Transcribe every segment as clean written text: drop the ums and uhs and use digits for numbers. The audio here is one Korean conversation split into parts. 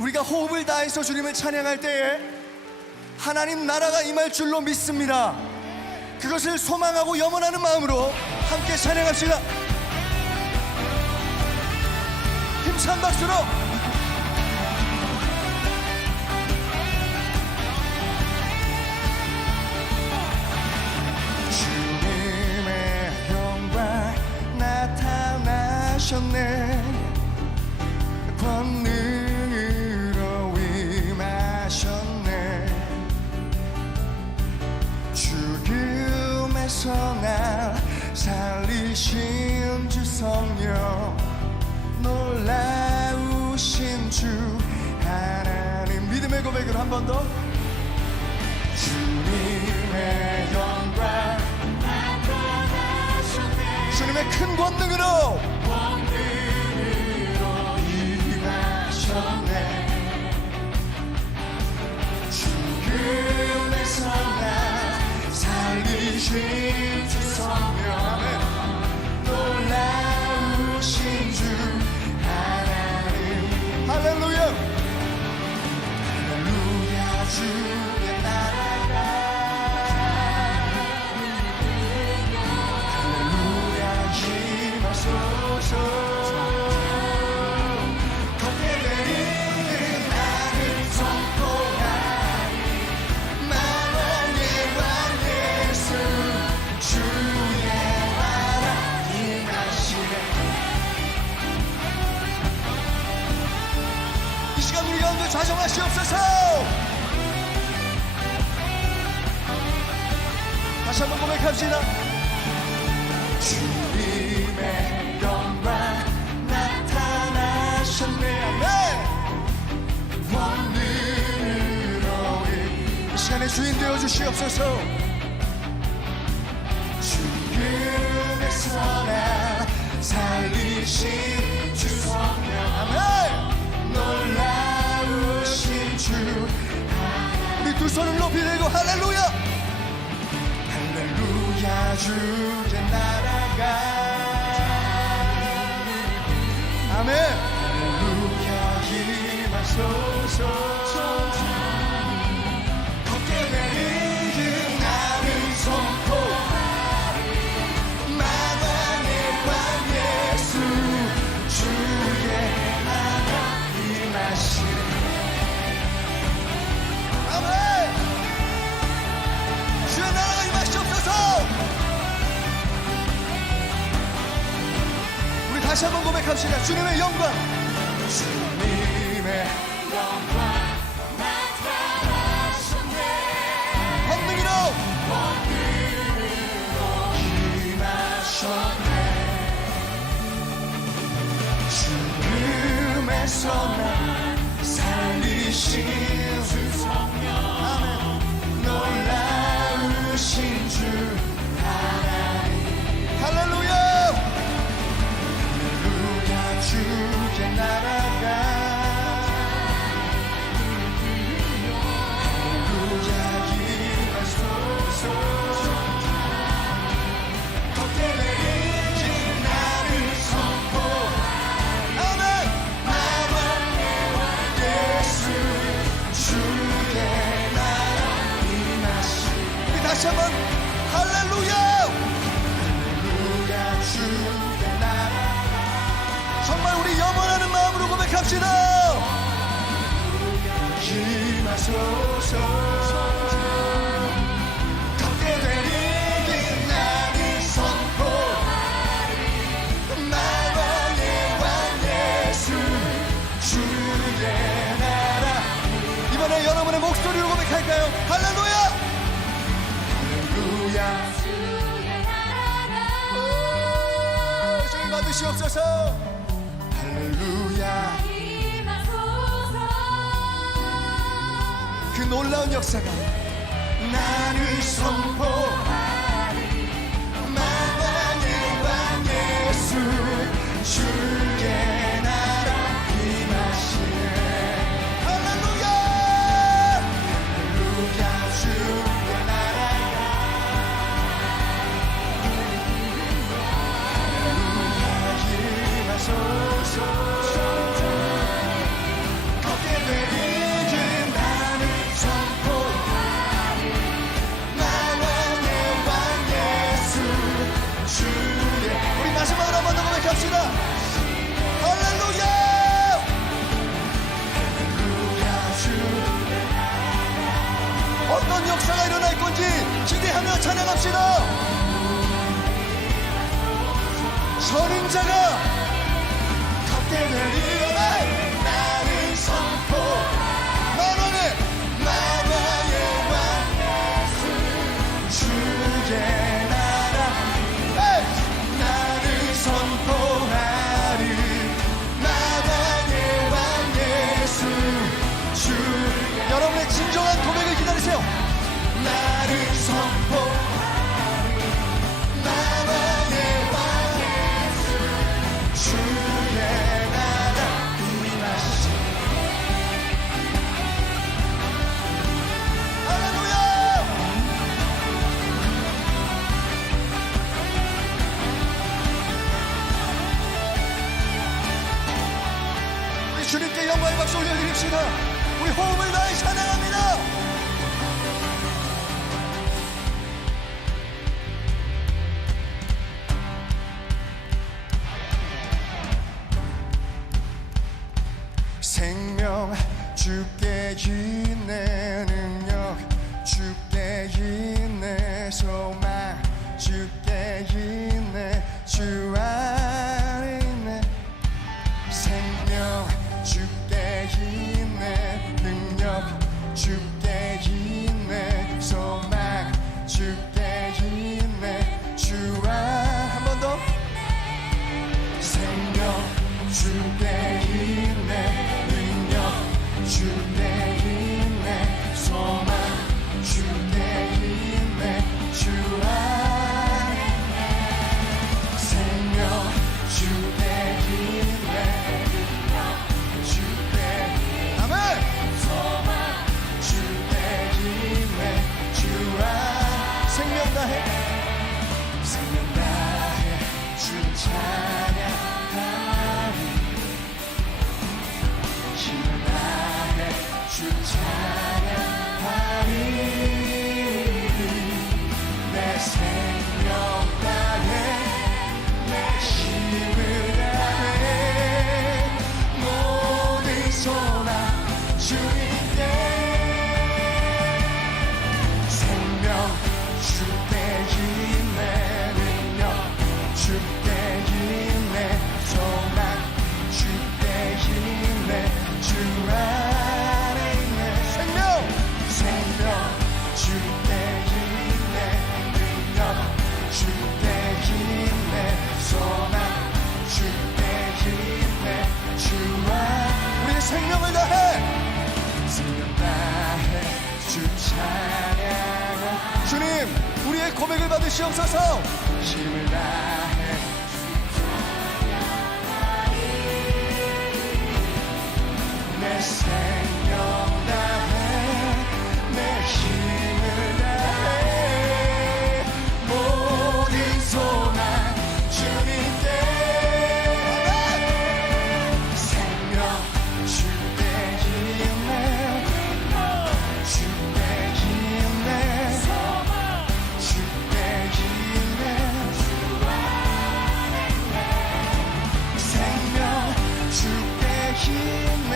우리가 호흡을 다해서 주님을 찬양할 때에 하나님 나라가 임할 줄로 믿습니다. 그것을 소망하고 염원하는 마음으로 함께 찬양합시다. 힘찬 박수로. 주님의 영광 나타나셨네. 권능으로 임하셨네. 죽음에서 날 살리신 주 성령, 놀라우신 주 하나님. 믿음의 고백으로 한 번 더. 주님의 영광 나타나셨네. 주님의 큰 권능으로 임하셨네. 죽음에서 날 살리신 주 성령, 놀라우신 주 하나님. 할렐루야. 할렐루야. 주의 나라가 할렐루야 임하소서. 걷게 내리는 나를 선포하리. 만왕의 왕 예수 주의 나라 임하시네. 이 시간 우리 가운데 좌정하시옵소서. 다시 한번 고백합시다. 주님의 영광 나타나셨네. 아멘. 권능으로 이 시간의 주인 되어 주시옵소서. 죽음에서 날 살리신 주 성령, 아멘. 놀라우신 주. 우리 두 손을 높이 들고 할렐루야. 할렐루야. 주의 나라가 아멘. 할렐루야 임하소서. 걷게 내리는 나를 선포하리. 만왕의 왕 예수 주의 나라 임하시네. 아멘. 주의 나라가 임하시옵소서. 우리 다시 한번 고백합시다. 주님의 영광. 주님의 영광 나타나셨네. 권능으로 임하셨네. 죽음에서 날 살리신 주 성령, 아멘. 놀라우신 주 하나님. 할렐루야. 할렐루야. 주의 나라가 할렐루야 임하소서. 걷게 내리신 나를 선포하리. 아멘. 만왕의 왕 예수 주의 나라 임하시네. 우리 다시 한번 할렐루야. 할렐루야. 주의 나라. 정말 우리 염원하는 마음으로 고백합시다. 임하소서. 걷게 내리는 나를 선포하리. 만왕의 왕 예수 주의 나라. 이번에 여러분의 목소리로 고백할까요? 할렐루야. 할렐루야. 주님 받으시옵소서. 할렐루야. 그 놀라운 역사가 나를 선포하리. 만왕의 왕 예수 주의 나라 임하시네. 할렐루야. 할렐루야. 주의 나라가 할렐루야 임하소서. 걷게 고백하며 찬양합시다. 선인자가 걷게 되리라. 나는 선포 만왕의 왕 주의 나라. 나는 선포하리. 만왕의 왕 예수 주. 여러분의 진정한 고백을 기다리세요. 나를 선포하리. 만왕의 왕 예수 주의 나라 임하시. 할렐루야. 우리 주님께 영광의 박수 올려드립시다. 우리 호흡을 다해 찬양합니다. 생명 주께 있네. 능력 주께 있네. 소망 주께 있네. 주 안에 있네. 생명 주께 있네. 능력 주께 있네. 소망 주께 있네. 주 안. 한 번 더. 생명 주께 있네. 능력 주께 있네. 소망 주께 있네. 주 안에 생명 주께 있네. 능력 주께. 아멘. 소망 주께 있네. 주 안. 생명 다해. 생명 다해. 주 찬양하리. 힘을 다해 주 찬양하리. 내 생명 다해 내 힘을 다해 모든 소망 주님께. 생명 주께 있네. 능력 주께 있네. 소망 주께 있네. 주 안에 있네. 생명 주께 있네. 능력 주께 있네. 소망 주께 있네. 주 안. 우리의 생명을 다해. 생명 다해 주 찬양하. 주님 우리의 고백을 받으시옵소서. 힘을 다해 내 생명 다해 내 힘을 다해 모든 소망 주님께. 생명 주께 있네. 주께 있네. 소망 주께 있네. 생명 주께 있네.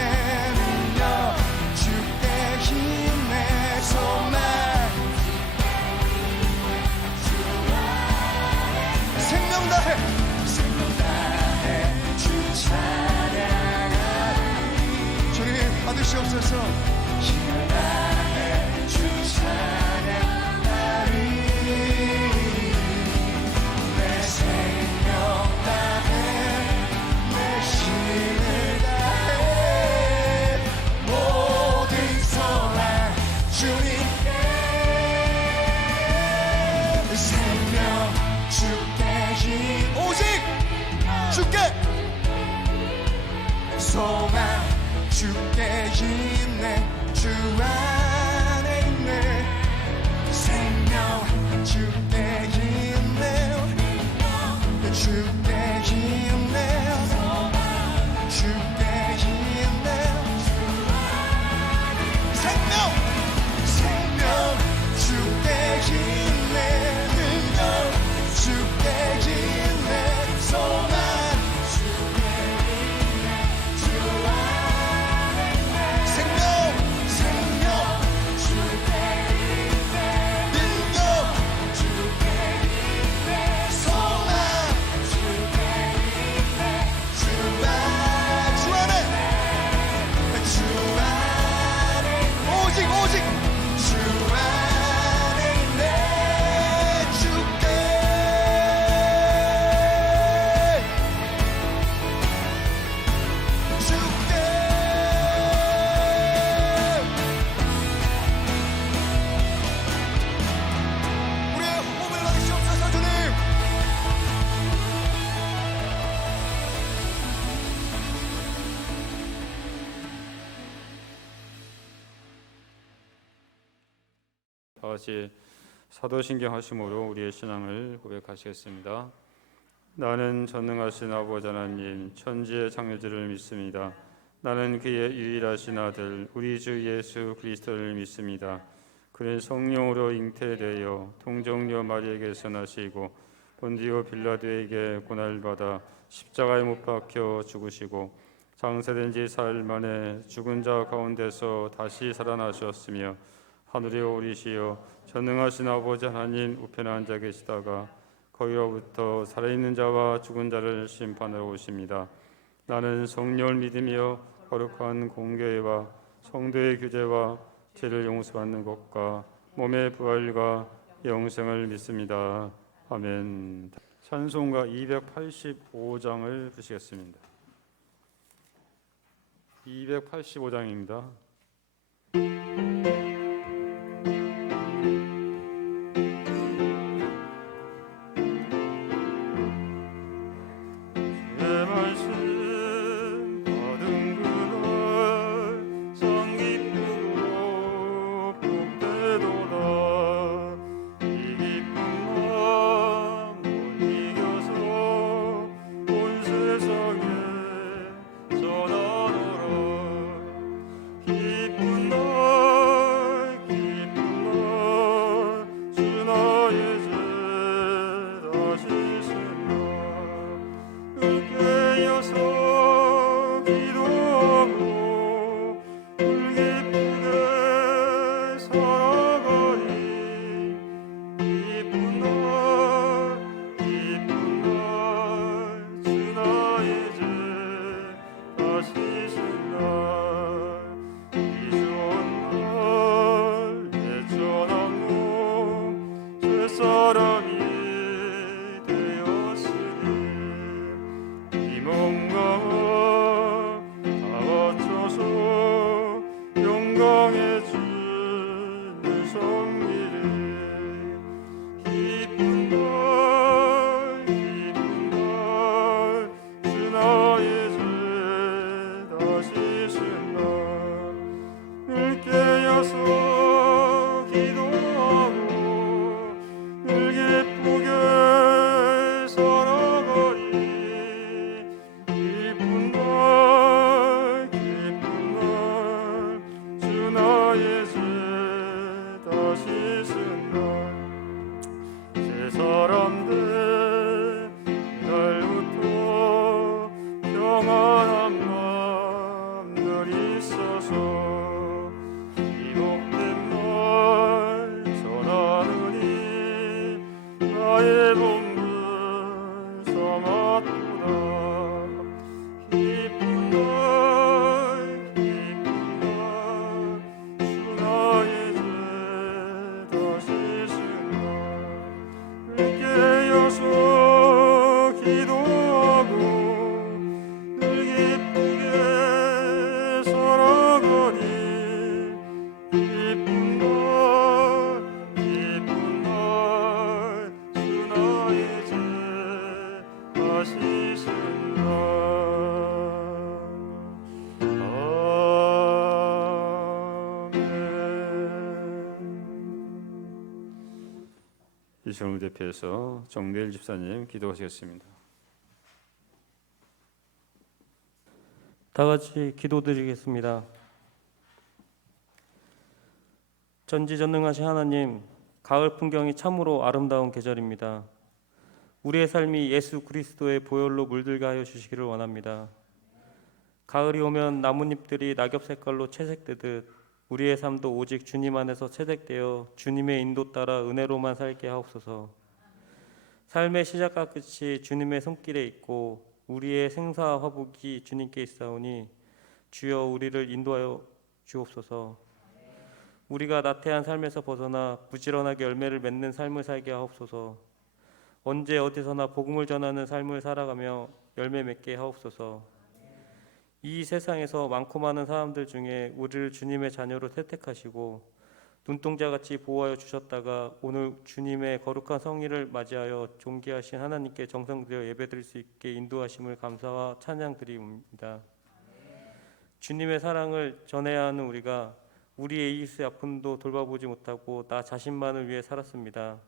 생명 다해 주 찬양하리. 주님 받으시옵소서. 힘을 다해 주 찬양하리. 내 생명 다해 내 힘을 다해 모든 소망 주님께. 생명 주께 오직 주께. 소망 주께 있네. 주 안에 있네. 생명 주께 있네. 주께 있네. 주께 있네. 생명 주께 있네. 능력 주께 있네. 소망 생명 주께 있네. 능력 다 같이 사도신경 하심으로 우리의 신앙을 고백하시겠습니다. 나는 전능하신 아버지 하나님 천지의 창조주를 믿습니다. 나는 그의 유일하신 아들 우리 주 예수 그리스도를 믿습니다. 그는 성령으로 잉태되어 동정녀 마리에게서 나시고 본디오 빌라도에게 고난받아 십자가에 못 박혀 죽으시고 장사된 지 사흘 만에 죽은 자 가운데서 다시 살아나셨으며 하늘에 오르시어 전능하신 아버지 하나님 우편에 앉아 계시다가 거기로부터 살아있는 자와 죽은 자를 심판하러 오십니다. 나는 성령을 믿으며 거룩한 공교회와 성도의 교제와 죄를 용서받는 것과 몸의 부활과 영생을 믿습니다. 아멘. 찬송가 285장을 부르시겠습니다. 285장입니다. 이성을 대표해서 정대일 집사님 기도하시겠습니다. 다 같이 기도드리겠습니다. 전지전능하신 하나님, 가을 풍경이 참으로 아름다운 계절입니다. 우리의 삶이 예수 그리스도의 보혈로 물들게 하여 주시기를 원합니다. 가을이 오면 나뭇잎들이 낙엽 색깔로 채색되듯 우리의 삶도 오직 주님 안에서 채색되어 주님의 인도 따라 은혜로만 살게 하옵소서. 삶의 시작과 끝이 주님의 손길에 있고 우리의 생사와 화복이 주님께 있사오니 주여 우리를 인도하여 주옵소서. 우리가 나태한 삶에서 벗어나 부지런하게 열매를 맺는 삶을 살게 하옵소서. 언제 어디서나 복음을 전하는 삶을 살아가며 열매 맺게 하옵소서. 이 세상에서 많고 많은 사람들 중에 우리를 주님의 자녀로 택하시고 눈동자같이 보호하여 주셨다가 오늘 주님의 거룩한 성의를 맞이하여 존귀하신 하나님께 정성들여 예배드릴 수 있게 인도하심을 감사와 찬양드립니다. 주님의 사랑을 전해야 하는 우리가 우리의 이웃의 아픔도 돌봐보지 못하고 나 자신만을 위해 살았습니다.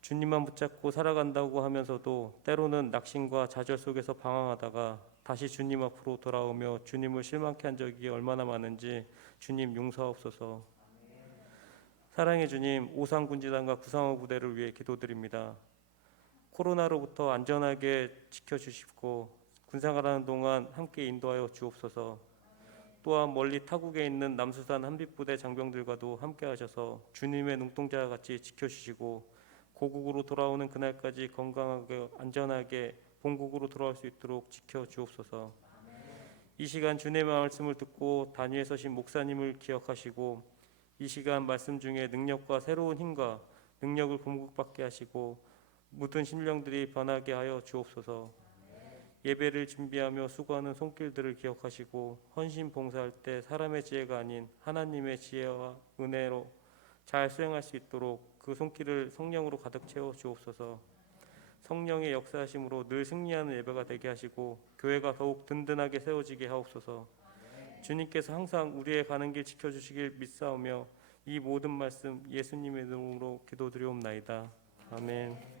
주님만 붙잡고 살아간다고 하면서도 때로는 낙심과 좌절 속에서 방황하다가 다시 주님 앞으로 돌아오며 주님을 실망케 한 적이 얼마나 많은지 주님 용서하옵소서. 사랑의 주님, 오산군지단과 구상호 부대를 위해 기도드립니다. 코로나로부터 안전하게 지켜주시고 군생활하는 동안 함께 인도하여 주옵소서. 또한 멀리 타국에 있는 남수산 한빛부대 장병들과도 함께 하셔서 주님의 눈동자와 같이 지켜주시고 고국으로 돌아오는 그날까지 건강하게 안전하게 본국으로 돌아올 수 있도록 지켜주옵소서. 이 시간 주님의 말씀을 듣고 단위에 서신 목사님을 기억하시고 이 시간 말씀 중에 능력과 새로운 힘과 능력을 공급받게 하시고 모든 심령들이 변하게 하여 주옵소서. 예배를 준비하며 수고하는 손길들을 기억하시고 헌신 봉사할 때 사람의 지혜가 아닌 하나님의 지혜와 은혜로 잘 수행할 수 있도록 그 손길을 성령으로 가득 채워 주옵소서. 성령의 역사하심으로 늘 승리하는 예배가 되게 하시고 교회가 더욱 든든하게 세워지게 하옵소서. 주님께서 항상 우리의 가는 길 지켜주시길 믿사오며 이 모든 말씀 예수님의 이름으로 기도드리옵나이다. 아멘.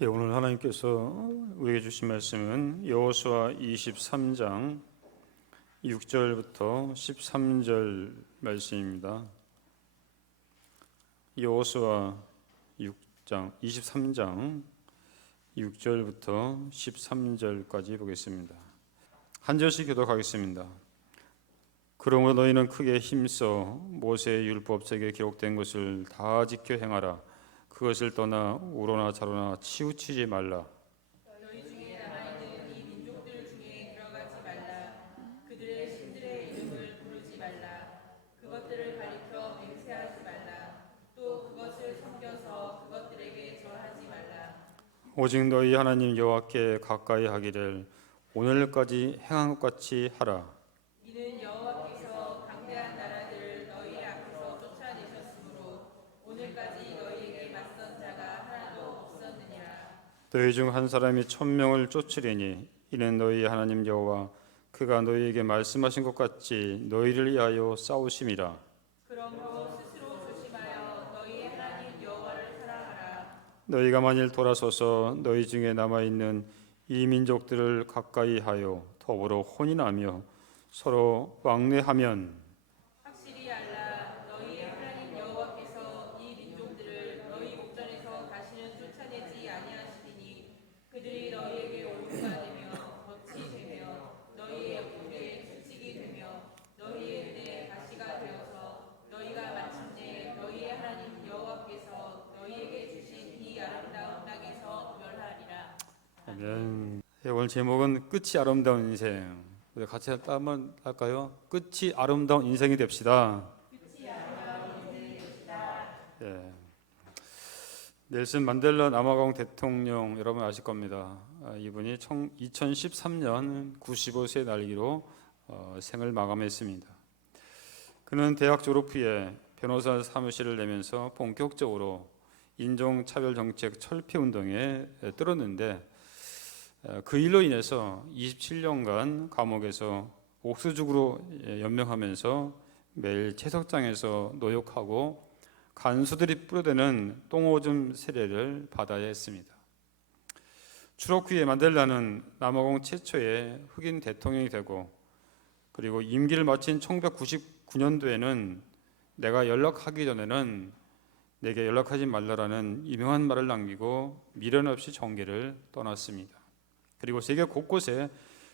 예, 오늘 하나님께서 우리에게 주신 말씀은 여호수아 23장 6절부터 13절 말씀입니다. 여호수아 23장 6절부터 13절까지 보겠습니다. 한 절씩 교독하겠습니다. 그러므로 너희는 크게 힘써 모세의 율법책에 기록된 것을 다 지켜 행하라. 그것을 떠나 우로나 좌로나 치우치지 말라. 너희 중에 남아있는 이 민족들 중에 들어가지 말라. 그들의 신들의 이름을 부르지 말라. 그것들을 가리켜 맹세하지 말라. 또 그것을 섬겨서 그것들에게 절하지 말라. 오직 너희 하나님 여호와께 가까이 하기를 오늘까지 행한 것 같이 하라. 이는 여호와께서 강대한 나라들을 너희 앞에서 쫓아내셨으므로 오늘까지 너희에게 맞선 자가 하나도 없었느니라. 너희 중 한 사람이 1000명을 쫓으리니 이는 너희 하나님 여호와 그가 너희에게 말씀하신 것 같이 너희를 위하여 싸우심이라. 그러므로 스스로 조심하여 너희의 하나님 여호와를 사랑하라. 너희가 만일 돌아서서 너희 중에 남아있는 이 민족들을 가까이 하여 더불어 혼인하며 서로 왕래하면 확실히 알라. 너희의 하나님 여호와께서 이 민족들을 너희 목전에서 다시는 쫓아내지 아니하시리니 그들이 너희에게 오류가 되며 덫이 되며 너희의 옆구리에 채찍이 되며 너희의 눈에 가시가 되어서 너희가 마침내 너희의 하나님 여호와께서 너희에게 주신 이 아름다운 땅에서 멸하리라. 아멘. 예, 오늘 제목은 끝이 아름다운 인생. 우리 같이 한번 할까요? 끝이 아름다운 인생이 됩시다. 예. 넬슨 만델라 남아공 대통령 여러분 아실 겁니다. 이분이 2013년 95세 날기로 생을 마감했습니다. 그는 대학 졸업 후에 변호사 사무실을 내면서 본격적으로 인종차별 정책 철폐 운동에 들었는데 그 일로 인해서 27년간 감옥에서 옥수죽으로 연명하면서 매일 채석장에서 노역하고 간수들이 뿌려대는 똥오줌 세례를 받아야 했습니다. 추록 후에 만델라는 남아공 최초의 흑인 대통령이 되고 그리고 임기를 마친 1999년도에는 내가 연락하기 전에는 내게 연락하지 말라라는 유명한 말을 남기고 미련 없이 정계를 떠났습니다. 그리고 세계 곳곳에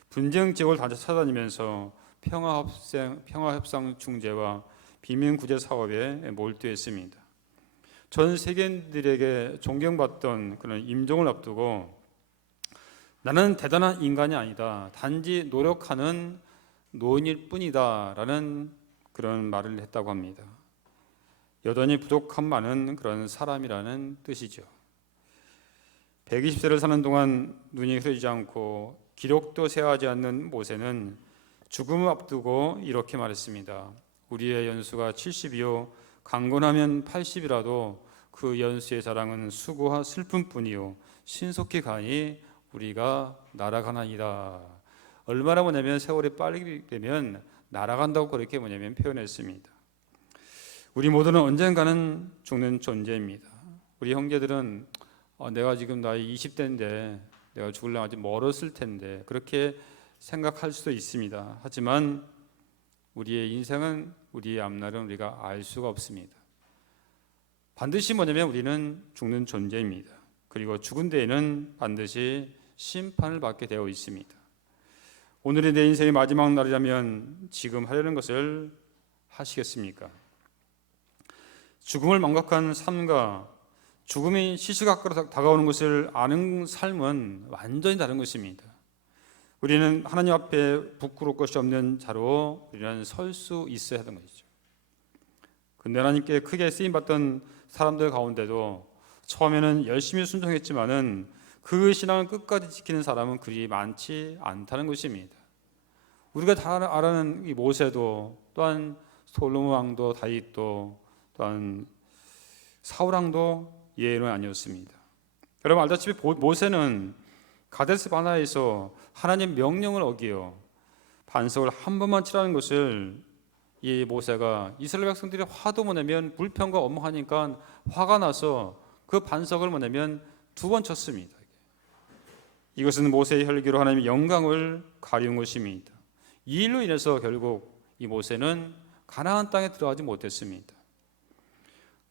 분쟁 지역을 찾아다니면서 평화협상 중재와 비밀구제 사업에 몰두했습니다. 전 세계인들에게 존경받던 그런 임종을 앞두고 나는 대단한 인간이 아니다. 단지 노력하는 노인일 뿐이다. 라는 그런 말을 했다고 합니다. 여전히 부족한 많은 그런 사람이라는 뜻이죠. 120세를 사는 동안 눈이 흐리지 않고 기록도 세하지 않는 모세는 죽음을 앞두고 이렇게 말했습니다. 우리의 연수가 70이요 강건하면 80이라도 그 연수의 자랑은 수고와 슬픔뿐이요 신속히 가니 우리가 날아가나이다. 얼마나 뭐냐면 세월이 빨리 되면 날아간다고 그렇게 뭐냐면 표현했습니다. 우리 모두는 언젠가는 죽는 존재입니다. 우리 형제들은 내가 지금 나이 20대인데 내가 죽으려면 아직 멀었을 텐데 그렇게 생각할 수도 있습니다. 하지만 우리의 인생은, 우리의 앞날은 우리가 알 수가 없습니다. 반드시 뭐냐면 우리는 죽는 존재입니다. 그리고 죽은 데에는 반드시 심판을 받게 되어 있습니다. 오늘이 내 인생의 마지막 날이라면 지금 하려는 것을 하시겠습니까? 죽음을 망각한 삶과 죽음이 시시각각 다가오는 것을 아는 삶은 완전히 다른 것입니다. 우리는 하나님 앞에 부끄러울 것이 없는 자로 우리는 설 수 있어야 하는 것이죠. 근데 하나님께 크게 쓰임받던 사람들 가운데도 처음에는 열심히 순종했지만은 그 신앙을 끝까지 지키는 사람은 그리 많지 않다는 것입니다. 우리가 다 알아는 이 모세도 또한 솔로몬 왕도 다윗도 또한 사울 왕도 예외는 아니었습니다. 여러분 알다시피 모세는 가데스 바네아에서 하나님 명령을 어기어 반석을 한 번만 치라는 것을 이 모세가 이스라엘 백성들이 화도 뭐냐면 불평과 엄하니까 화가 나서 그 반석을 뭐냐면 2번 쳤습니다. 이것은 모세의 혈기로 하나님의 영광을 가리운 것입니다. 이 일로 인해서 결국 이 모세는 가나안 땅에 들어가지 못했습니다.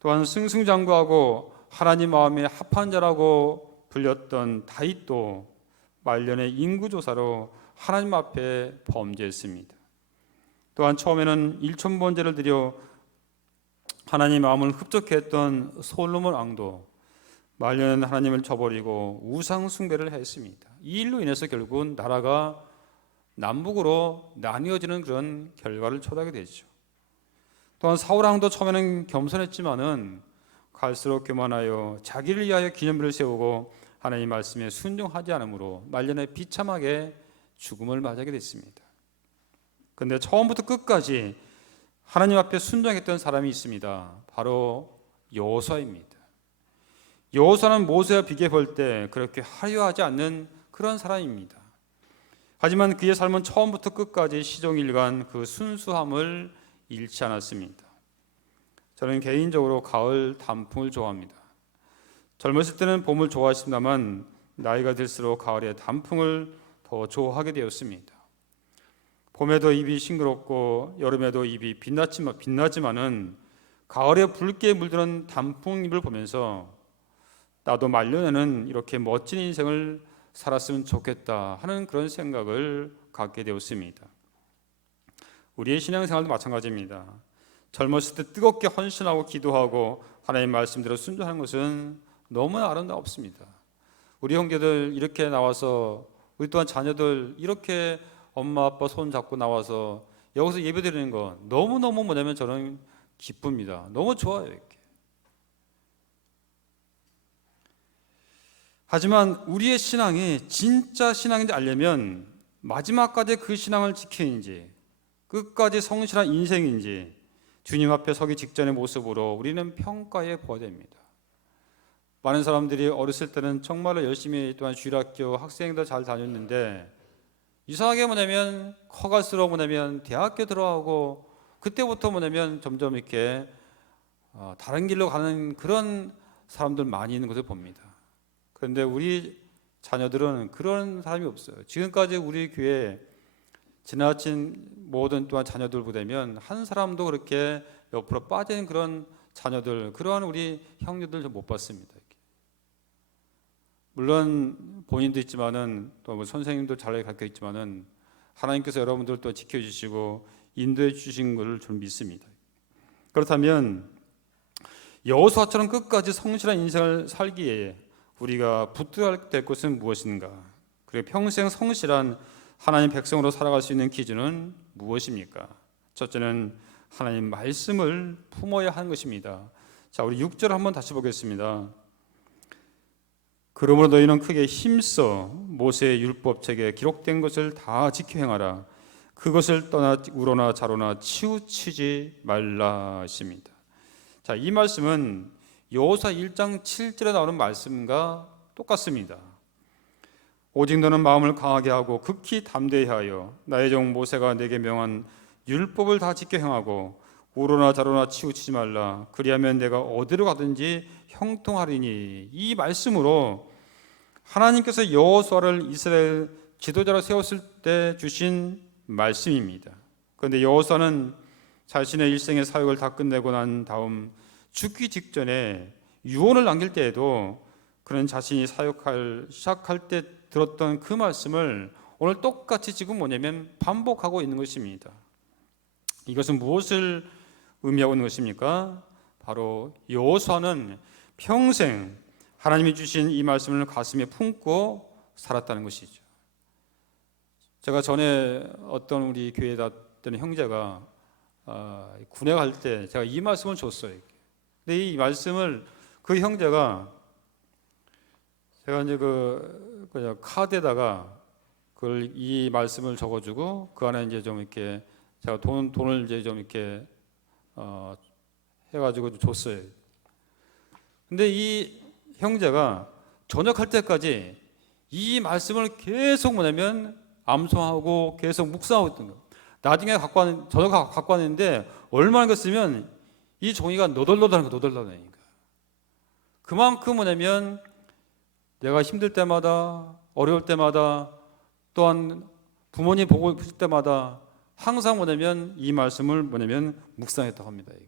또한 승승장구하고 하나님 마음에 합한 자라고 불렸던 다윗도 말년의 인구조사로 하나님 앞에 범죄했습니다. 또한 처음에는 일천번제를 드려 하나님 마음을 흡족해 했던 솔로몬 왕도 말년은 하나님을 저버리고 우상 숭배를 했습니다. 이 일로 인해서 결국은 나라가 남북으로 나뉘어지는 그런 결과를 초래하게 되죠. 또한 사울 왕도 처음에는 겸손했지만은 갈수록 교만하여 자기를 위하여 기념비를 세우고 하나님 말씀에 순종하지 않으므로 말년에 비참하게 죽음을 맞이하게 됐습니다. 그런데 처음부터 끝까지 하나님 앞에 순종했던 사람이 있습니다. 바로 여호수아입니다. 여호수아는 모세와 비교해 볼 때 그렇게 화려하지 않는 그런 사람입니다. 하지만 그의 삶은 처음부터 끝까지 시종일관 그 순수함을 잃지 않았습니다. 저는 개인적으로 가을 단풍을 좋아합니다. 젊었을 때는 봄을 좋아했습니다만 나이가 들수록 가을의 단풍을 더 좋아하게 되었습니다. 봄에도 잎이 싱그럽고 여름에도 잎이 빛나지만은 가을에 붉게 물드는 단풍잎을 보면서 나도 말년에는 이렇게 멋진 인생을 살았으면 좋겠다 하는 그런 생각을 갖게 되었습니다. 우리의 신앙생활도 마찬가지입니다. 젊었을 때 뜨겁게 헌신하고 기도하고 하나님 말씀대로 순종하는 것은 너무나 아름답습니다. 우리 형제들 이렇게 나와서 우리 또한 자녀들 이렇게 엄마 아빠 손 잡고 나와서 여기서 예배드리는 거 너무너무 뭐냐면 저는 기쁩니다. 너무 좋아요. 이렇게. 하지만 우리의 신앙이 진짜 신앙인지 알려면 마지막까지 그 신앙을 지키는지 끝까지 성실한 인생인지 주님 앞에 서기 직전의 모습으로 우리는 평가해 보아야 됩니다. 많은 사람들이 어렸을 때는 정말로 열심히 또한 주일학교 학생도 잘 다녔는데 이상하게 뭐냐면 커갈수록 뭐냐면 대학교 들어가고 그때부터 뭐냐면 점점 이렇게 다른 길로 가는 그런 사람들 많이 있는 것을 봅니다. 그런데 우리 자녀들은 그런 사람이 없어요. 지금까지 우리 교회에 지나친 모든 또한 자녀들 보면 한 사람도 그렇게 옆으로 빠진 그런 자녀들, 그러한 우리 형제들 좀 못 봤습니다. 물론 본인도 있지만은 또 선생님도 잘 가르쳐 있지만은 하나님께서 여러분들 또 지켜주시고 인도해 주신 것을 좀 믿습니다. 그렇다면 여호수아처럼 끝까지 성실한 인생을 살기에 우리가 붙들어야 될 것은 무엇인가? 그리고 평생 성실한 하나님 백성으로 살아갈 수 있는 기준은 무엇입니까? 첫째는 하나님 말씀을 품어야 하는 것입니다. 자, 우리 6절 한번 다시 보겠습니다. 그러므로 너희는 크게 힘써 모세의 율법책에 기록된 것을 다 지켜 행하라. 그것을 떠나 우로나 좌로나 치우치지 말라 하십니다. 자, 이 말씀은 여호수아 1장 7절에 나오는 말씀과 똑같습니다. 오직 너는 마음을 강하게 하고 극히 담대히 하여 나의 종 모세가 내게 명한 율법을 다 지켜 행하고 우로나 좌로나 치우치지 말라. 그리하면 내가 어디로 가든지 형통하리니. 이 말씀으로 하나님께서 여호수아를 이스라엘 지도자로 세웠을 때 주신 말씀입니다. 그런데 여호수아는 자신의 일생의 사역을 다 끝내고 난 다음 죽기 직전에 유언을 남길 때에도 그는 자신이 사역할 시작할 때 들었던 그 말씀을 오늘 똑같이 지금 뭐냐면 반복하고 있는 것입니다. 이것은 무엇을 의미하고 있는 것입니까? 바로 여호수아는 평생 하나님이 주신 이 말씀을 가슴에 품고 살았다는 것이죠. 제가 전에 어떤 우리 교회에 다녔던 형제가 군에 갈 때 제가 이 말씀을 줬어요. 근데 이 말씀을 그 형제가 제가 이제 그 카드에다가 그걸 이 말씀을 적어주고 그 안에 이제 좀 이렇게 제가 돈을 이제 좀 이렇게 해가지고 줬어요. 근데 이 형제가 전역할 때까지 이 말씀을 계속 뭐냐면 암송하고 계속 묵상하고 있던 거예요. 나중에 전역 갖고 왔는데 얼마나 갔으면 이 종이가 너덜너덜한 거 너덜너덜하니까. 그만큼 뭐냐면 내가 힘들 때마다 어려울 때마다 또한 부모님 보고 싶을 때마다 항상 뭐냐면 이 말씀을 뭐냐면 묵상했다고 합니다. 이게.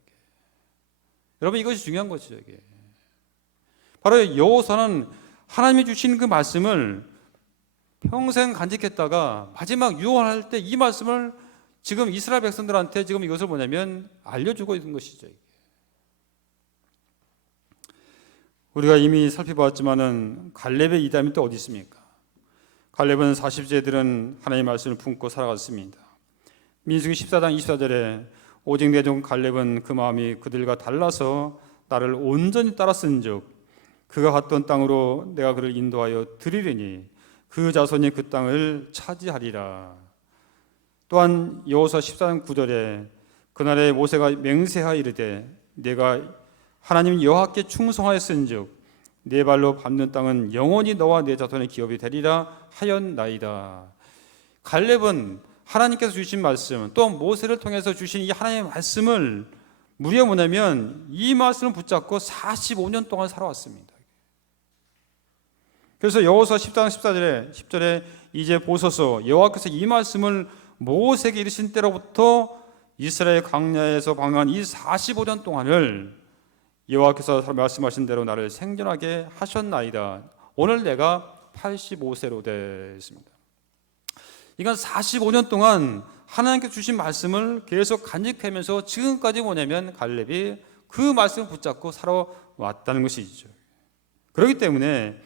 여러분 이것이 중요한 것이죠. 이게. 바로 여호수아는 하나님이 주신 그 말씀을 평생 간직했다가 마지막 유언할 때 이 말씀을 지금 이스라엘 백성들한테 지금 이것을 뭐냐면 알려주고 있는 것이죠. 우리가 이미 살펴봤지만은 갈렙의 이담이 또 어디 있습니까? 갈렙은 40세들은 하나님의 말씀을 품고 살아갔습니다. 민수기 14장 24절에 오직 내 종 갈렙은 그 마음이 그들과 달라서 나를 온전히 따랐은즉 그가 갔던 땅으로 내가 그를 인도하여 드리리니 그 자손이 그 땅을 차지하리라. 또한 여호수아 14장 9절에 그날에 모세가 맹세하여 이르되 내가 하나님 여호와께 충성하였은즉 내 발로 밟는 땅은 영원히 너와 내 자손의 기업이 되리라 하였나이다. 갈렙은 하나님께서 주신 말씀 또 모세를 통해서 주신 이 하나님의 말씀을 무려 뭐냐면 이 말씀을 붙잡고 45년 동안 살아왔습니다. 그래서 여호수아 14장 10절에 이제 보소서 여호와께서 이 말씀을 모세에게 이르신 때로부터 이스라엘 광야에서 방황한 이 45년 동안을 여호와께서 말씀하신 대로 나를 생존하게 하셨나이다. 오늘 내가 85세로 됐습니다. 이건 45년 동안 하나님께서 주신 말씀을 계속 간직하면서 지금까지 뭐냐면 갈렙이 그 말씀을 붙잡고 살아왔다는 것이죠. 그렇기 때문에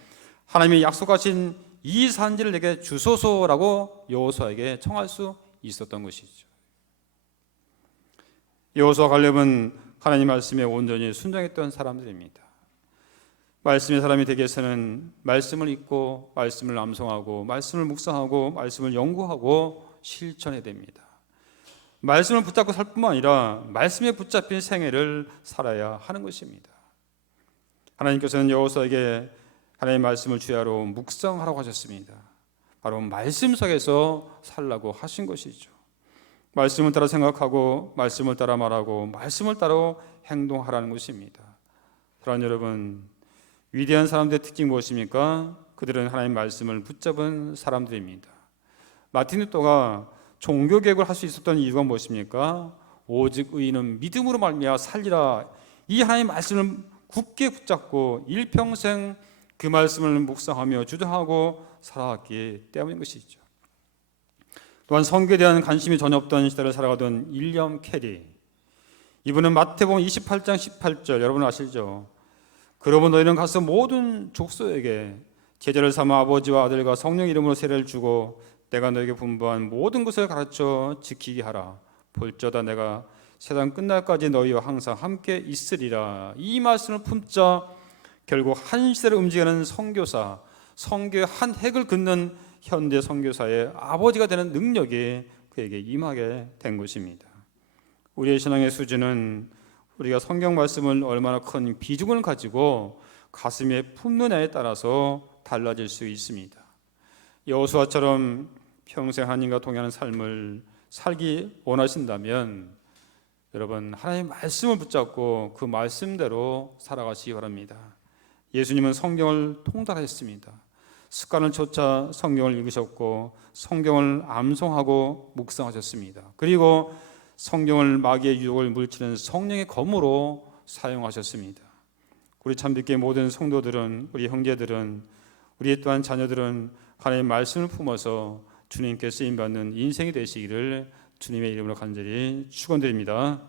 하나님이 약속하신 이 산지를 내게 주소서라고 여호수아에게 청할 수 있었던 것이죠. 여호수아 갈렙은 하나님 말씀에 온전히 순종했던 사람들입니다. 말씀의 사람이 되기 위해서는 말씀을 읽고 말씀을 암송하고 말씀을 묵상하고 말씀을 연구하고 실천해야 됩니다. 말씀을 붙잡고 살 뿐만 아니라 말씀에 붙잡힌 생애를 살아야 하는 것입니다. 하나님께서는 여호수아에게 하나님의 말씀을 주야로 묵상하라고 하셨습니다. 바로 말씀 속에서 살라고 하신 것이죠. 말씀을 따라 생각하고 말씀을 따라 말하고 말씀을 따라 행동하라는 것입니다. 사랑하는 여러분, 위대한 사람들의 특징이 무엇입니까? 그들은 하나님의 말씀을 붙잡은 사람들입니다. 마틴 루터가 종교개혁을 할 수 있었던 이유가 무엇입니까? 오직 의인은 믿음으로 말미암아 살리라. 이 하나님의 말씀을 굳게 붙잡고 일평생 그 말씀을 묵상하며 주장하고 살아왔기 때문인 것이죠. 또한 성경에 대한 관심이 전혀 없던 시대를 살아가던 윌리엄 캐리, 이분은 마태복음 28장 18절 여러분 아시죠? 그러면 너희는 가서 모든 족속에게 제자를 삼아 아버지와 아들과 성령 이름으로 세례를 주고 내가 너에게 분부한 모든 것을 가르쳐 지키게 하라. 볼저다 내가 세상 끝날까지 너희와 항상 함께 있으리라. 이 말씀을 품자 결국 한 시대를 움직이는 선교사, 선교의 한 획을 긋는 현대 선교사의 아버지가 되는 능력이 그에게 임하게 된 것입니다. 우리의 신앙의 수준은 우리가 성경 말씀을 얼마나 큰 비중을 가지고 가슴에 품느냐에 따라서 달라질 수 있습니다. 여호수아처럼 평생 하나님과 동행하는 삶을 살기 원하신다면 여러분 하나님의 말씀을 붙잡고 그 말씀대로 살아가시기 바랍니다. 예수님은 성경을 통달했습니다. 습관을 쫓아 성경을 읽으셨고 성경을 암송하고 묵상하셨습니다. 그리고 성경을 마귀의 유혹을 물리치는 성령의 검으로 사용하셨습니다. 우리 참듣게 모든 성도들은, 우리 형제들은, 우리 또한 자녀들은 하나님의 말씀을 품어서 주님께 쓰임받는 인생이 되시기를 주님의 이름으로 간절히 축원드립니다.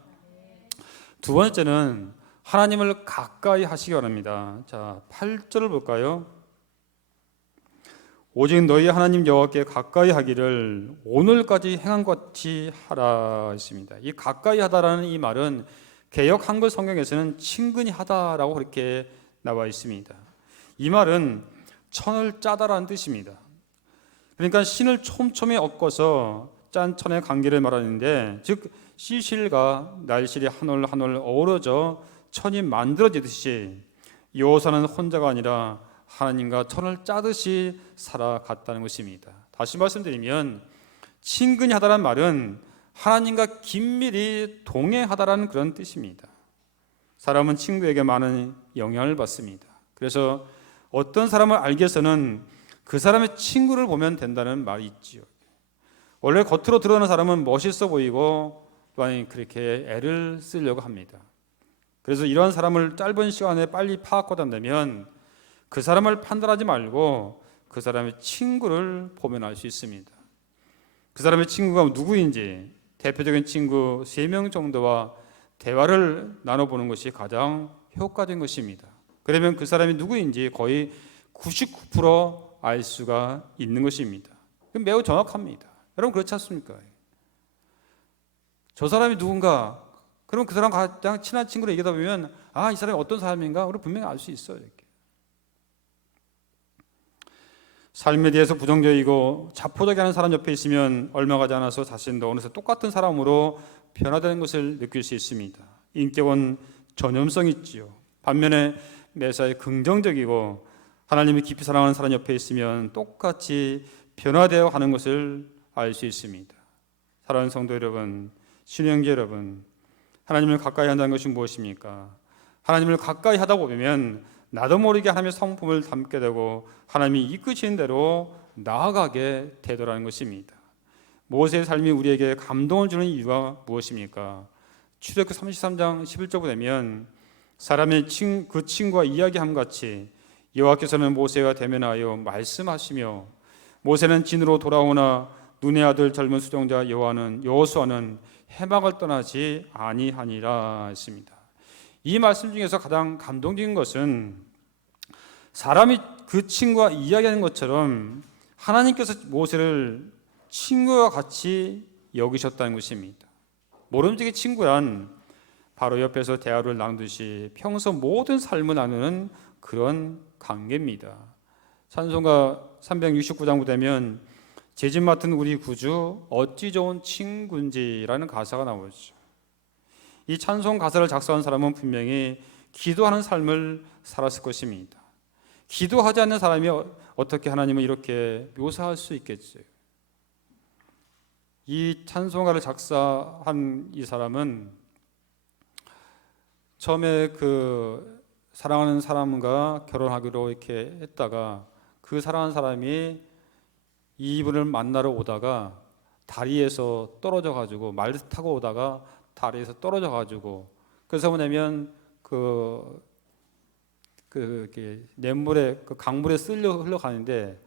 두 번째는 하나님을 가까이 하시기 바랍니다. 자, 8절을 볼까요? 오직 너희 하나님 여호와께 가까이 하기를 오늘까지 행한 것 같이 하라 했습니다. 이 가까이 하다라는 이 말은 개역 한글 성경에서는 친근히 하다라고 그렇게 나와 있습니다. 이 말은 천을 짜다라는 뜻입니다. 그러니까 신을 촘촘히 엎어서 짠 천의 관계를 말하는데, 즉 시실과 날실이 한 올 한 올 어우러져 천이 만들어지듯이 여호사는 혼자가 아니라 하나님과 천을 짜듯이 살아갔다는 것입니다. 다시 말씀드리면 친근히 하다란 말은 하나님과 긴밀히 동행하다라는 그런 뜻입니다. 사람은 친구에게 많은 영향을 받습니다. 그래서 어떤 사람을 알기 위해서는 그 사람의 친구를 보면 된다는 말이 있지요. 원래 겉으로 드러나는 사람은 멋있어 보이고 또한 그렇게 애를 쓰려고 합니다. 그래서 이러한 사람을 짧은 시간에 빨리 파악하다면 그 사람을 판단하지 말고 그 사람의 친구를 보면 알 수 있습니다. 그 사람의 친구가 누구인지 대표적인 친구 3명 정도와 대화를 나눠보는 것이 가장 효과적인 것입니다. 그러면 그 사람이 누구인지 거의 99% 알 수가 있는 것입니다. 매우 정확합니다. 여러분 그렇지 않습니까? 저 사람이 누군가, 그럼 그 사람 가장 친한 친구를 얘기하다 보면 아, 이 사람이 어떤 사람인가 우리 분명히 알 수 있어요. 이렇게. 삶에 대해서 부정적이고 자포자기 하는 사람 옆에 있으면 얼마 가지 않아서 자신도 어느새 똑같은 사람으로 변화되는 것을 느낄 수 있습니다. 인격은 전염성이 있지요. 반면에 매사에 긍정적이고 하나님이 깊이 사랑하는 사람 옆에 있으면 똑같이 변화되어 가는 것을 알 수 있습니다. 사랑하는 성도 여러분, 신앙자 여러분, 하나님을 가까이 한다는 것이 무엇입니까? 하나님을 가까이 하다 보면 나도 모르게 하나님의 성품을 담게 되고 하나님이 이끄시는 대로 나아가게 되더라는 것입니다. 모세의 삶이 우리에게 감동을 주는 이유가 무엇입니까? 출애굽기 33장 11절 보면 사람의 그 친구와 이야기함 같이 여호와께서는 모세와 대면하여 말씀하시며 모세는 진으로 돌아오나 눈의 아들 젊은 수종자 여호수아는 해막을 떠나지 아니하니라 했습니다. 이 말씀 중에서 가장 감동적인 것은 사람이 그 친구와 이야기하는 것처럼 하나님께서 모세를 친구와 같이 여기셨다는 것입니다. 모름지기 친구란 바로 옆에서 대화를 나누듯이 평소 모든 삶을 나누는 그런 관계입니다. 찬송가 369장 되면 제 집 맡은 우리 구주 어찌 좋은 친구인지라는 가사가 나오죠. 이 찬송 가사를 작성한 사람은 분명히 기도하는 삶을 살았을 것입니다. 기도하지 않는 사람이 어떻게 하나님을 이렇게 묘사할 수 있겠어요? 이 찬송가를 작사한 이 사람은 처음에 그 사랑하는 사람과 결혼하기로 이렇게 했다가 그 사랑하는 사람이 이분을 만나러 오다가 다리에서 떨어져 가지고 말을 타고 오다가 다리에서 떨어져 가지고 그래서 뭐냐면 냇물에 그 강물에 쓸려 흘러가는데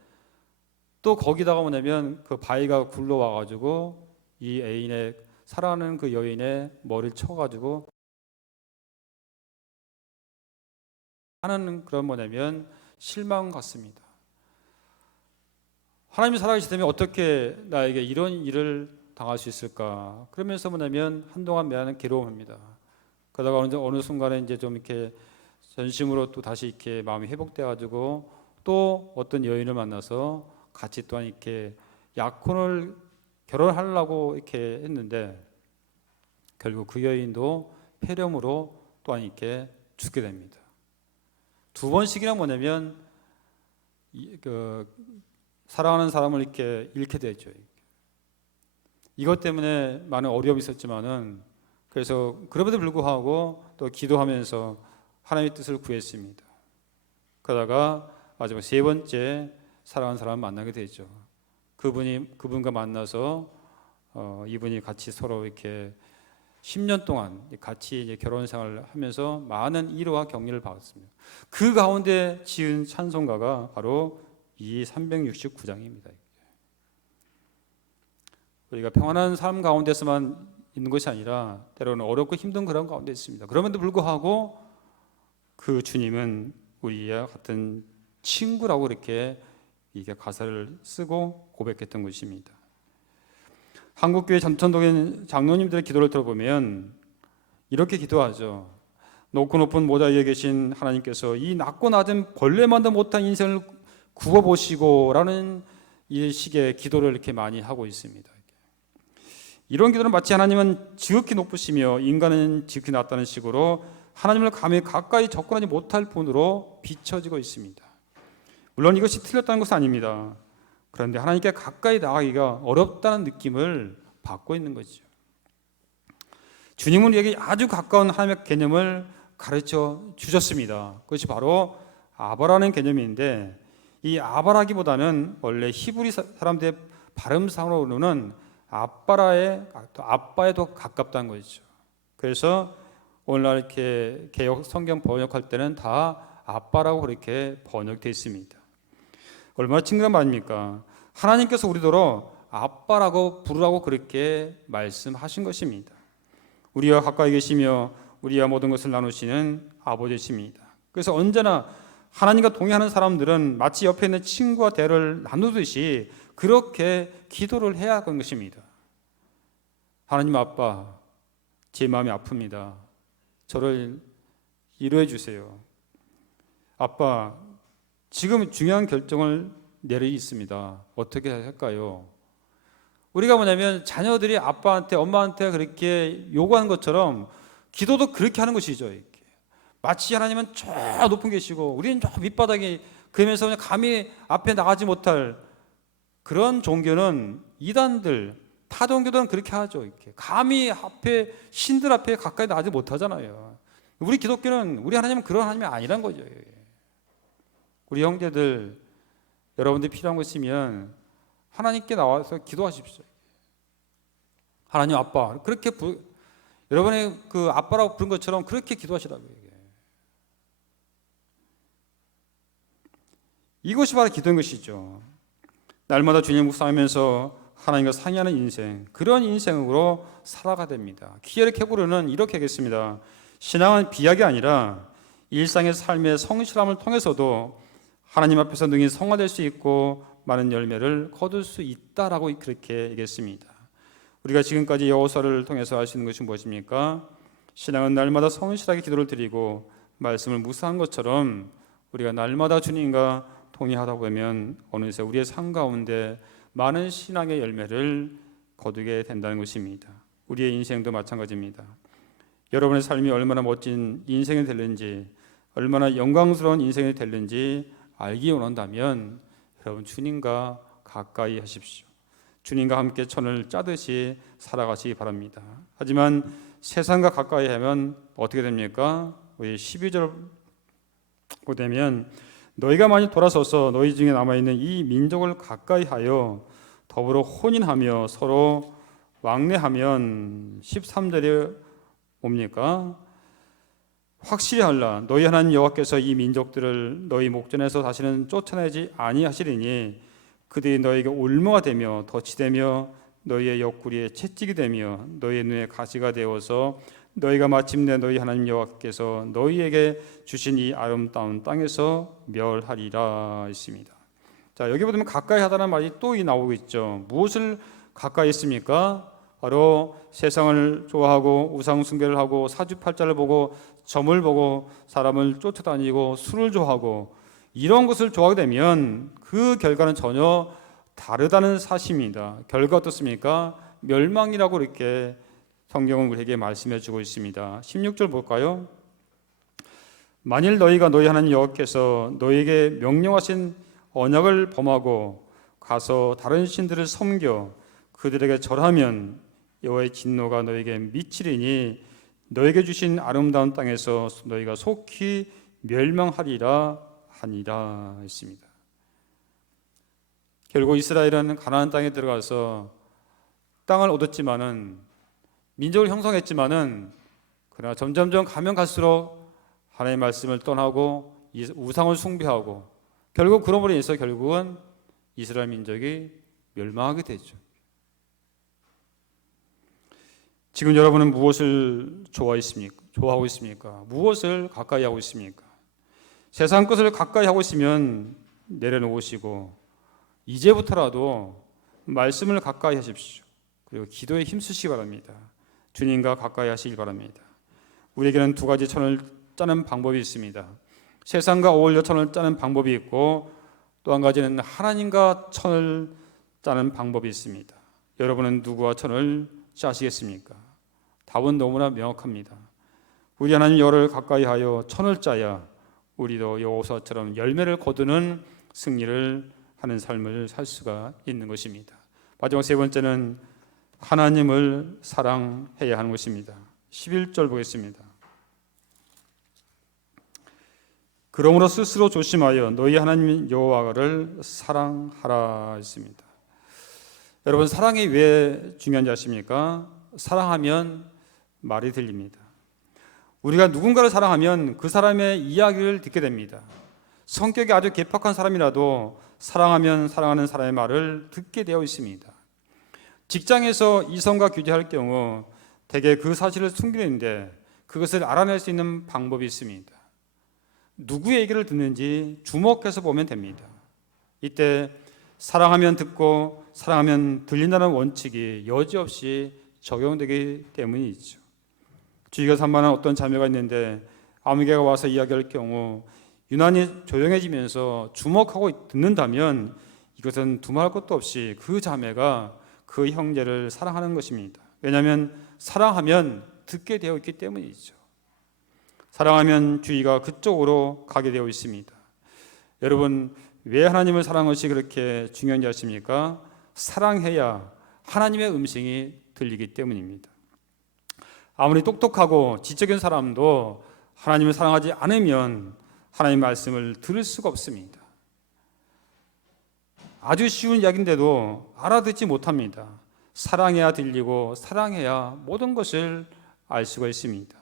또 거기다가 뭐냐면 그 바위가 굴러와 가지고 이 애인의 사랑하는 그 여인의 머리를 쳐 가지고 하는 그런 뭐냐면 실망 같습니다. 하나님이 살아계시다면 어떻게 나에게 이런 일을 당할 수 있을까? 그러면서 뭐냐면 한동안 나는 괴로움합니다. 그러다가 어느 순간에 이제 좀 이렇게 전심으로 또 다시 이렇게 마음이 회복돼 가지고 또 어떤 여인을 만나서 같이 또한 이렇게 약혼을 결혼하려고 이렇게 했는데 결국 그 여인도 폐렴으로 또한 이렇게 죽게 됩니다. 두 번씩이나 뭐냐면 사랑하는 사람을 이렇게 잃게 되죠. 이것 때문에 많은 어려움이 있었지만은 그래서 그럼에도 불구하고 또 기도하면서 하나님의 뜻을 구했습니다. 그러다가 마지막 세 번째 사랑하는 사람을 만나게 되죠. 그분과 만나서 이분이 같이 서로 이렇게 10년 동안 같이 이제 결혼 생활을 하면서 많은 위로와 격려를 받았습니다. 그 가운데 지은 찬송가가 바로 이 369장입니다. 우리가 평안한 삶 가운데서만 있는 것이 아니라 때로는 어렵고 힘든 그런 가운데 있습니다. 그럼에도 불구하고 그 주님은 우리와 같은 친구라고 이렇게 이게 가사를 쓰고 고백했던 것입니다. 한국교회 전천동의 장로님들의 기도를 들어보면 이렇게 기도하죠. 높고 높은 모자 위에 계신 하나님께서 이 낮고 낮은 벌레만도 못한 인생을 구워보시고 라는 이 식의 기도를 이렇게 많이 하고 있습니다. 이런 기도는 마치 하나님은 지극히 높으시며 인간은 지극히 낮다는 식으로 하나님을 감히 가까이 접근하지 못할 분으로 비춰지고 있습니다. 물론 이것이 틀렸다는 것은 아닙니다. 그런데 하나님께 가까이 나가기가 어렵다는 느낌을 받고 있는 거죠. 주님은 우리에게 아주 가까운 하나님의 개념을 가르쳐 주셨습니다. 그것이 바로 아바라는 개념인데 이 아바라기보다는 원래 히브리 사람들의 발음상으로는 아빠에 더 가깝다는 거죠. 그래서 오늘날 이렇게 개역 성경 번역할 때는 다 아빠라고 그렇게 번역되어 있습니다. 얼마나 친근한 말입니까? 하나님께서 우리더러 아빠라고 부르라고 그렇게 말씀하신 것입니다. 우리와 가까이 계시며 우리와 모든 것을 나누시는 아버지십니다. 그래서 언제나 하나님과 동행하는 사람들은 마치 옆에 있는 친구와 대화를 나누듯이 그렇게 기도를 해야 하는 것입니다. 하나님 아빠, 제 마음이 아픕니다. 저를 위로해 주세요. 아빠, 지금 중요한 결정을 내리고 있습니다. 어떻게 할까요? 우리가 뭐냐면 자녀들이 아빠한테 엄마한테 그렇게 요구하는 것처럼 기도도 그렇게 하는 것이죠. 이렇게. 마치 하나님은 저 높은 계시고 우리는 저 밑바닥에 그러면서 그냥 감히 앞에 나가지 못할 그런 종교는 이단들, 타종교들은 그렇게 하죠. 이렇게. 감히 앞에 신들 앞에 가까이 나가지 못하잖아요. 우리 기독교는 우리 하나님은 그런 하나님이 아니란 거죠. 우리 형제들, 여러분들이 필요한 거 있으면 하나님께 나와서 기도하십시오. 하나님 아빠, 그렇게 여러분의 그 아빠라고 부른 것처럼 그렇게 기도하시라고요. 이것이 바로 기도인 것이죠. 날마다 주님 묵상하면서 하나님과 상의하는 인생, 그런 인생으로 살아가야 됩니다. 기회를 캐부르는 이렇게 하겠습니다. 신앙은 비약이 아니라 일상의 삶의 성실함을 통해서도 하나님 앞에서 능히 성화될 수 있고 많은 열매를 거둘 수 있다라고 그렇게 얘기했습니다. 우리가 지금까지 여호수아를 통해서 할 수 있는 것이 무엇입니까? 신앙은 날마다 성실하게 기도를 드리고 말씀을 묵상한 것처럼 우리가 날마다 주님과 동의하다 보면 어느새 우리의 삶 가운데 많은 신앙의 열매를 거두게 된다는 것입니다. 우리의 인생도 마찬가지입니다. 여러분의 삶이 얼마나 멋진 인생이 될는지, 얼마나 영광스러운 인생이 될는지 알기 원한다면 여러분 주님과 가까이 하십시오. 주님과 함께 천을 짜듯이 살아가시기 바랍니다. 하지만 세상과 가까이 하면 어떻게 됩니까? 우리 12절 보면 너희가 많이 돌아서서 너희 중에 남아있는 이 민족을 가까이 하여 더불어 혼인하며 서로 왕래하면 13절에 뭡니까? 확실히 알라 너희 하나님 여호와께서 이 민족들을 너희 목전에서 다시는 쫓아내지 아니하시리니 그들이 너희에게 올무가 되며 덫이 되며 너희의 옆구리에 채찍이 되며 너희의 눈에 가시가 되어서 너희가 마침내 너희 하나님 여호와께서 너희에게 주신 이 아름다운 땅에서 멸하리라 했습니다. 자, 여기 보면 가까이 하다는 말이 또 나오고 있죠. 무엇을 가까이 했습니까? 바로 세상을 좋아하고 우상 숭배를 하고 사주팔자를 보고 점을 보고 사람을 쫓아다니고 술을 좋아하고 이런 것을 좋아하게 되면 그 결과는 전혀 다르다는 사실입니다. 결과 어떻습니까? 멸망이라고 이렇게 성경은 우리에게 말씀해 주고 있습니다. 16절 볼까요? 만일 너희가 너희 하나님 여호와께서 너희에게 명령하신 언약을 범하고 가서 다른 신들을 섬겨 그들에게 절하면 여호와의 진노가 너희에게 미치리니 너희에게 주신 아름다운 땅에서 너희가 속히 멸망하리라 하니라 했습니다. 결국 이스라엘은 가나안 땅에 들어가서 땅을 얻었지만은 민족을 형성했지만은 그러나 점점점 가면 갈수록 하나님의 말씀을 떠나고 우상을 숭배하고 결국 그러므로 인해서 결국은 이스라엘 민족이 멸망하게 되죠. 지금 여러분은 무엇을 좋아하고 있습니까? 무엇을 가까이 하고 있습니까? 세상 것을 가까이 하고 있으면 내려놓으시고 이제부터라도 말씀을 가까이 하십시오. 그리고 기도에 힘쓰시기 바랍니다. 주님과 가까이 하시기 바랍니다. 우리에게는 두 가지 천을 짜는 방법이 있습니다. 세상과 어울려 천을 짜는 방법이 있고 또 한 가지는 하나님과 천을 짜는 방법이 있습니다. 여러분은 누구와 천을 짜시겠습니까? 답은 너무나 명확합니다. 우리 하나님 여호와를 가까이 하여 천을 짜야 우리도 여호사처럼 열매를 거두는 승리를 하는 삶을 살 수가 있는 것입니다. 마지막 세 번째는 하나님을 사랑해야 하는 것입니다. 11절 보겠습니다. 그러므로 스스로 조심하여 너희 하나님 여호와를 사랑하라 했습니다. 여러분, 사랑이 왜 중요한지 아십니까? 사랑하면 말이 들립니다. 우리가 누군가를 사랑하면 그 사람의 이야기를 듣게 됩니다. 성격이 아주 괴팍한 사람이라도 사랑하면 사랑하는 사람의 말을 듣게 되어 있습니다. 직장에서 이성과 교제할 경우 대개 그 사실을 숨기는데 그것을 알아낼 수 있는 방법이 있습니다. 누구의 얘기를 듣는지 주목해서 보면 됩니다. 이때 사랑하면 듣고 사랑하면 들린다는 원칙이 여지없이 적용되기 때문이죠. 주의가 산만한 어떤 자매가 있는데 아무개가 와서 이야기할 경우 유난히 조용해지면서 주목하고 듣는다면 이것은 두말할 것도 없이 그 자매가 그 형제를 사랑하는 것입니다. 왜냐하면 사랑하면 듣게 되어 있기 때문이죠. 사랑하면 주의가 그쪽으로 가게 되어 있습니다. 여러분, 왜 하나님을 사랑하는 것이 그렇게 중요한지 아십니까? 사랑해야 하나님의 음성이 들리기 때문입니다. 아무리 똑똑하고 지적인 사람도 하나님을 사랑하지 않으면 하나님의 말씀을 들을 수가 없습니다. 아주 쉬운 이야기인데도 알아듣지 못합니다. 사랑해야 들리고 사랑해야 모든 것을 알 수가 있습니다.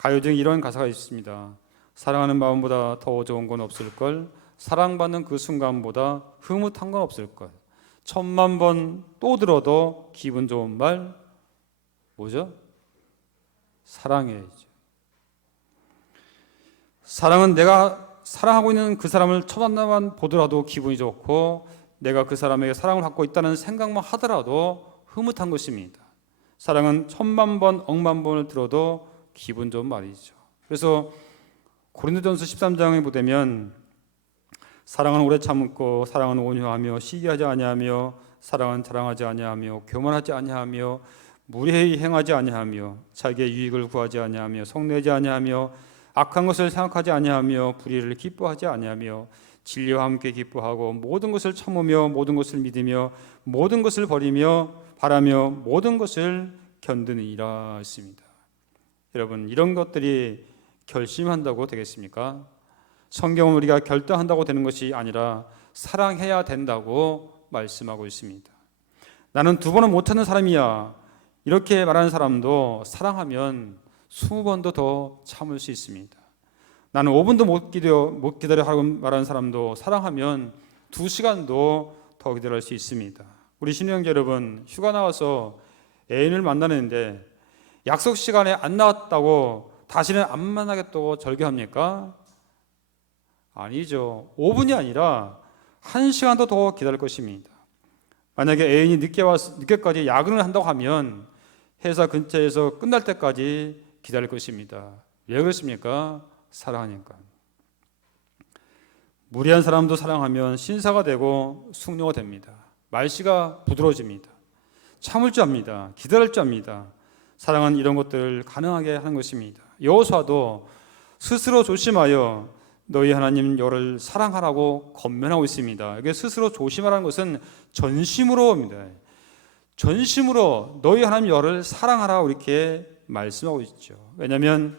가요 중에 이런 가사가 있습니다. 사랑하는 마음보다 더 좋은 건 없을걸. 사랑받는 그 순간보다 흐뭇한 건 없을걸. 1000만 번 또 들어도 기분 좋은 말 뭐죠? 사랑해야죠. 사랑은 내가 사랑하고 있는 그 사람을 쳐다만 보더라도 기분이 좋고 내가 그 사람에게 사랑을 받고 있다는 생각만 하더라도 흐뭇한 것입니다. 사랑은 1000만 번, 억만 번을 들어도 기분 좋은 말이죠. 그래서 고린도전서 13장에 보면 사랑은 오래 참고 사랑은 온유하며 시기하지 아니하며 사랑은 자랑하지 아니하며 교만하지 아니하며 무례히 행하지 아니하며 자기의 유익을 구하지 아니하며 성내지 아니하며 악한 것을 생각하지 아니하며 불의를 기뻐하지 아니하며 진리와 함께 기뻐하고 모든 것을 참으며 모든 것을 믿으며 모든 것을 버리며 바라며 모든 것을 견디느니라 했습니다. 여러분, 이런 것들이 결심한다고 되겠습니까? 성경은 우리가 결단한다고 되는 것이 아니라 사랑해야 된다고 말씀하고 있습니다. 나는 2번은 못 찾는 사람이야 이렇게 말하는 사람도 사랑하면 20번도 더 참을 수 있습니다. 나는 5분도 못 기다려 하고 말하는 사람도 사랑하면 2시간도 더 기다릴 수 있습니다. 우리 신령자 여러분, 휴가 나와서 애인을 만나는데 약속 시간에 안 나왔다고 다시는 안 만나겠다고 절교합니까? 아니죠. 5분이 아니라 1시간도 더 기다릴 것입니다. 만약에 애인이 늦게까지 야근을 한다고 하면 회사 근처에서 끝날 때까지 기다릴 것입니다. 왜 그렇습니까? 사랑하니까. 무례한 사람도 사랑하면 신사가 되고 숙녀가 됩니다. 말씨가 부드러워집니다. 참을 줄 압니다. 기다릴 줄 압니다. 사랑은 이런 것들을 가능하게 하는 것입니다. 여호수아도 스스로 조심하여 너희 하나님 여호와를 사랑하라고 권면하고 있습니다. 이게 스스로 조심하라는 것은 전심으로입니다. 전심으로 너희 하나님 여호와를 사랑하라고 이렇게 말씀하고 있죠. 왜냐하면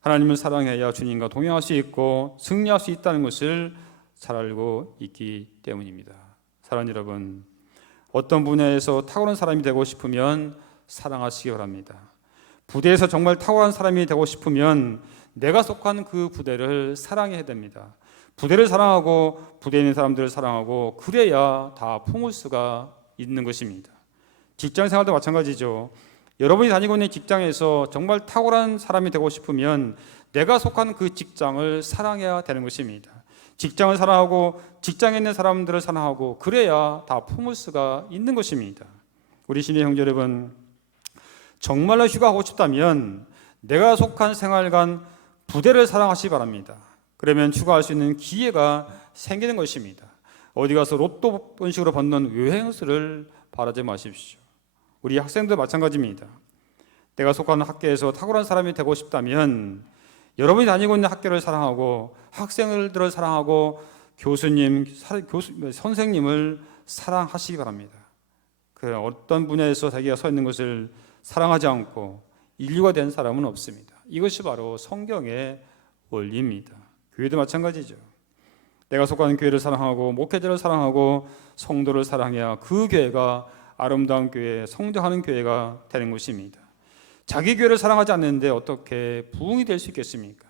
하나님을 사랑해야 주님과 동행할 수 있고 승리할 수 있다는 것을 잘 알고 있기 때문입니다. 사랑하는 여러분, 어떤 분야에서 탁월한 사람이 되고 싶으면 사랑하시기 바랍니다. 부대에서 정말 탁월한 사람이 되고 싶으면 내가 속한 그 부대를 사랑해야 됩니다. 부대를 사랑하고 부대에 있는 사람들을 사랑하고 그래야 다 품을 수가 있는 것입니다. 직장 생활도 마찬가지죠. 여러분이 다니고 있는 직장에서 정말 탁월한 사람이 되고 싶으면 내가 속한 그 직장을 사랑해야 되는 것입니다. 직장을 사랑하고 직장에 있는 사람들을 사랑하고 그래야 다 품을 수가 있는 것입니다. 우리 신의 형제 여러분, 정말로 휴가하고 싶다면 내가 속한 생활관 부대를 사랑하시기 바랍니다. 그러면 휴가할 수 있는 기회가 생기는 것입니다. 어디 가서 로또 번식으로 받는 여행수를 바라지 마십시오. 우리 학생도 마찬가지입니다. 내가 속하는 학교에서 탁월한 사람이 되고 싶다면 여러분이 다니고 있는 학교를 사랑하고 학생들을 사랑하고 교수님, 선생님을 사랑하시기 바랍니다. 그 어떤 분야에서 자기가 서 있는 것을 사랑하지 않고 인류가 된 사람은 없습니다. 이것이 바로 성경의 원리입니다. 교회도 마찬가지죠. 내가 속하는 교회를 사랑하고 목회자를 사랑하고 성도를 사랑해야 그 교회가 아름다운 교회, 성장하는 교회가 되는 것입니다. 자기 교회를 사랑하지 않는데 어떻게 부흥이 될 수 있겠습니까?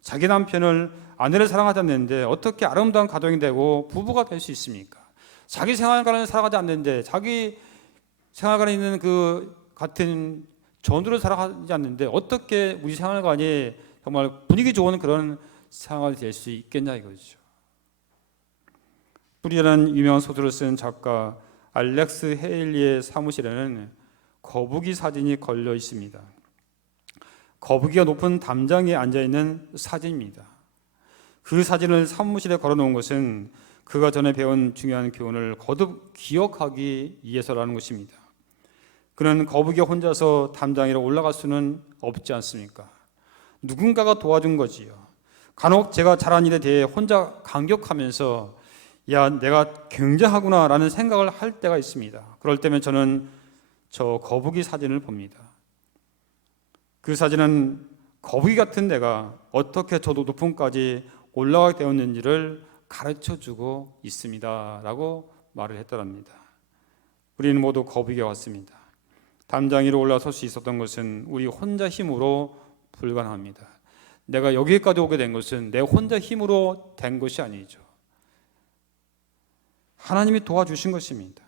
자기 남편을, 아내를 사랑하지 않는데 어떻게 아름다운 가정이 되고 부부가 될 수 있습니까? 자기 생활관을 사랑하지 않는데 자기 생활관에 있는 그 같은 전우를 사랑하지 않는데 어떻게 우리 생활관이 정말 분위기 좋은 그런 생활이 될 수 있겠냐 이거죠. 뿌리라는 유명한 소설을 쓴 작가 알렉스 헤일리의 사무실에는 거북이 사진이 걸려 있습니다. 거북이가 높은 담장에 앉아있는 사진입니다. 그 사진을 사무실에 걸어놓은 것은 그가 전에 배운 중요한 교훈을 거듭 기억하기 위해서라는 것입니다. 그는 거북이가 혼자서 담장 위로 올라갈 수는 없지 않습니까? 누군가가 도와준 거지요. 간혹 제가 잘한 일에 대해 혼자 감격하면서 야, 내가 굉장하구나 라는 생각을 할 때가 있습니다. 그럴 때면 저는 저 거북이 사진을 봅니다. 그 사진은 거북이 같은 내가 어떻게 저 높음까지 올라가게 되었는지를 가르쳐주고 있습니다 라고 말을 했더랍니다. 우리는 모두 거북이가 왔습니다. 담장 위로 올라설 수 있었던 것은 우리 혼자 힘으로 불가능합니다. 내가 여기까지 오게 된 것은 내 혼자 힘으로 된 것이 아니죠. 하나님이 도와주신 것입니다.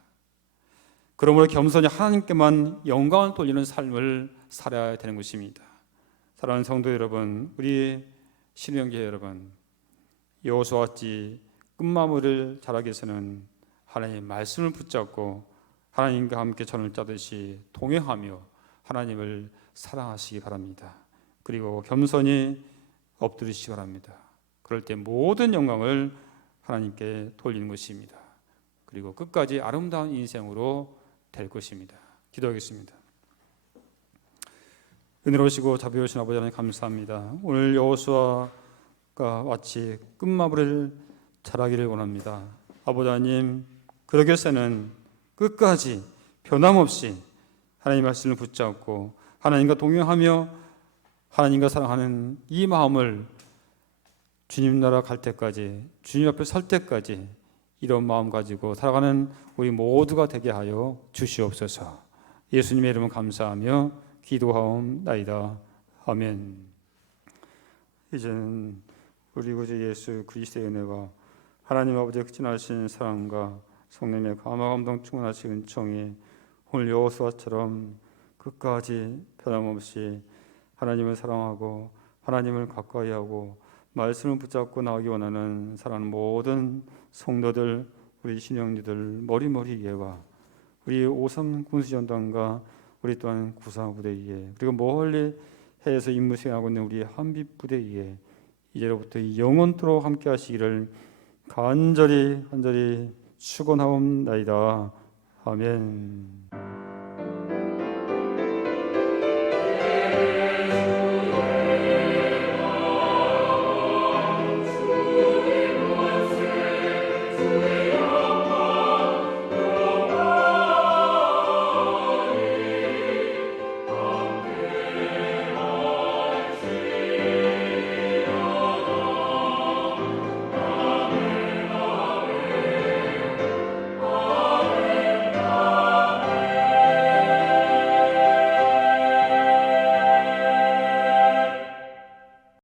그러므로 겸손히 하나님께만 영광을 돌리는 삶을 살아야 되는 것입니다. 사랑하는 성도 여러분, 우리 신령계 여러분, 여호수아같이 끝마무리를 잘하기 위해서는 하나님의 말씀을 붙잡고 하나님과 함께 전을 짜듯이 동행하며 하나님을 사랑하시기 바랍니다. 그리고 겸손히 엎드리시기 바랍니다. 그럴 때 모든 영광을 하나님께 돌리는 것입니다. 그리고 끝까지 아름다운 인생으로 될 것입니다. 기도하겠습니다. 은혜로우시고 자비로우신 아버지 하나님 감사합니다. 오늘 여호수아가 마치 끝마무리를 잘하기를 원합니다. 아버지 하나님, 그러기 위해서는 끝까지 변함없이 하나님 말씀을 붙잡고 하나님과 동행하며 하나님과 사랑하는 이 마음을 주님 나라 갈 때까지, 주님 앞에 설 때까지 이런 마음 가지고 살아가는 우리 모두가 되게 하여 주시옵소서. 예수님의 이름을 감사하며 기도하옵나이다. 아멘. 이제는 우리 구주 예수 그리스도의 은혜가 하나님 아버지의 극진하신 사랑과 성령의 감화감동 충만하신 은총이 오늘 여호수아처럼 끝까지 변함없이 하나님을 사랑하고 하나님을 가까이하고 말씀을 붙잡고 나오기 원하는 사랑하는 모든 성도들, 우리 신령님들 머리머리 예와 우리 53 군수전단과 우리 또한 94 부대에 그리고 멀리 해에서 임무 수행하고 있는 우리 한빛 부대에 이제로부터 영원토록 함께 하시기를 간절히 축원하옵나이다. 아멘.